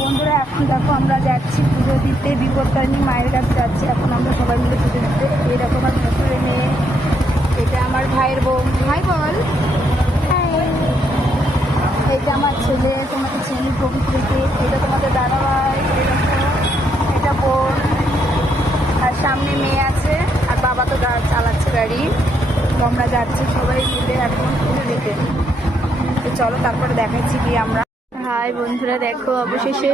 বন্ধুরা, এখন দেখো আমরা যাচ্ছি পুজো দিতে। বিপত্তারিণী মায়ের কাছে যাচ্ছি। এখন আমরা সবাই মিলে পুজো দিতে। এরকম আমার শ্বশুরের মেয়ে। এটা আমার ভাইয়ের বোন ভাই, বল। এটা আমার ছেলে তোমাকে ছেলে পবিত্রকে এটা তোমাদের দাদা ভাই এটা বোন। আর সামনে মেয়ে আছে। আর বাবা তো চালাচ্ছে গাড়ি। তো আমরা যাচ্ছি সবাই মিলে এখন পুজো দিতে। তো চলো, তারপরে দেখাচ্ছি কি আমরা। হাই বন্ধুরা দেখো অবশেষে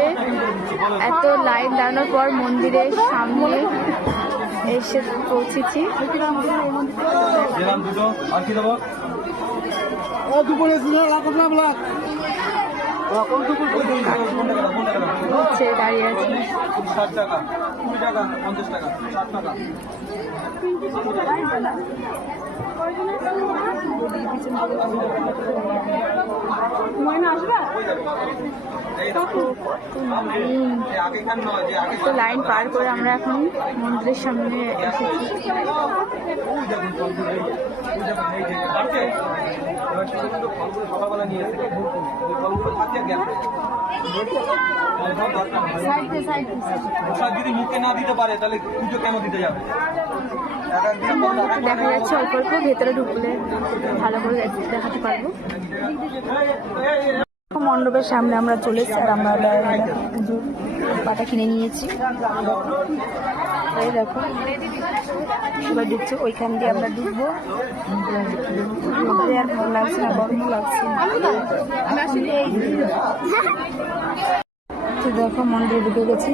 এত লাইন দাঁড়ানোর পর মন্দিরের সামনে এসে পৌঁছেছি। দাঁড়িয়ে আছে। তো লাইন পার করে আমরা এখন মন্দিরের সামনে এসেছি। যদি মুখে না দিতে পারে তাহলে দিতে যাবে দেখা যাচ্ছে অল্প অল্প, ভেতরে ঢুকলে ভালো করে দেখাতে পারব। মণ্ডপের সামনে আমরা চলে এসেছি আর আমরা পুজোর পাটা কিনে নিয়েছি। এই দেখো, এবার ঢুকছে ওইখান দিয়ে আমরা ঢুকতে আর ভালো লাগছে না গরম লাগছে। তো দেখো মন্দিরে ঢুকে গেছি।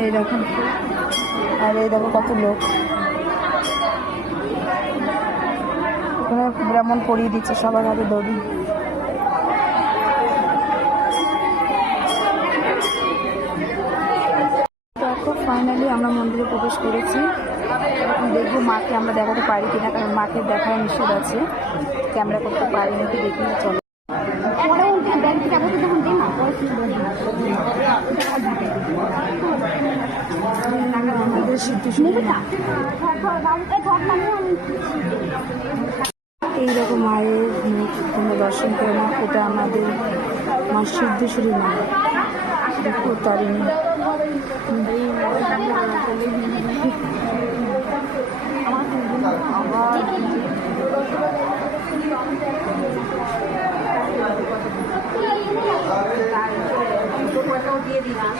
এই দেখো, আর এই দেখো কত লোক। ব্রাহ্মণ পরিয়ে দিচ্ছে, সবার হাতে দড়ি দেখো ফাইনালি আমরা মন্দিরে প্রবেশ করেছি। এখন দেখব মাকে আমরা দেখাতে পারি কিনা কারণ মাকে দেখার নিষেধ আছে। ক্যামেরা করতে পারি নাকি দেখি না চলো। এইরকম মায়ের মুখ তোমরা দর্শন করে না এটা আমাদের মা সিদ্ধেশ্বরী মা। দেখো তারিণী দিয়ে দিলাম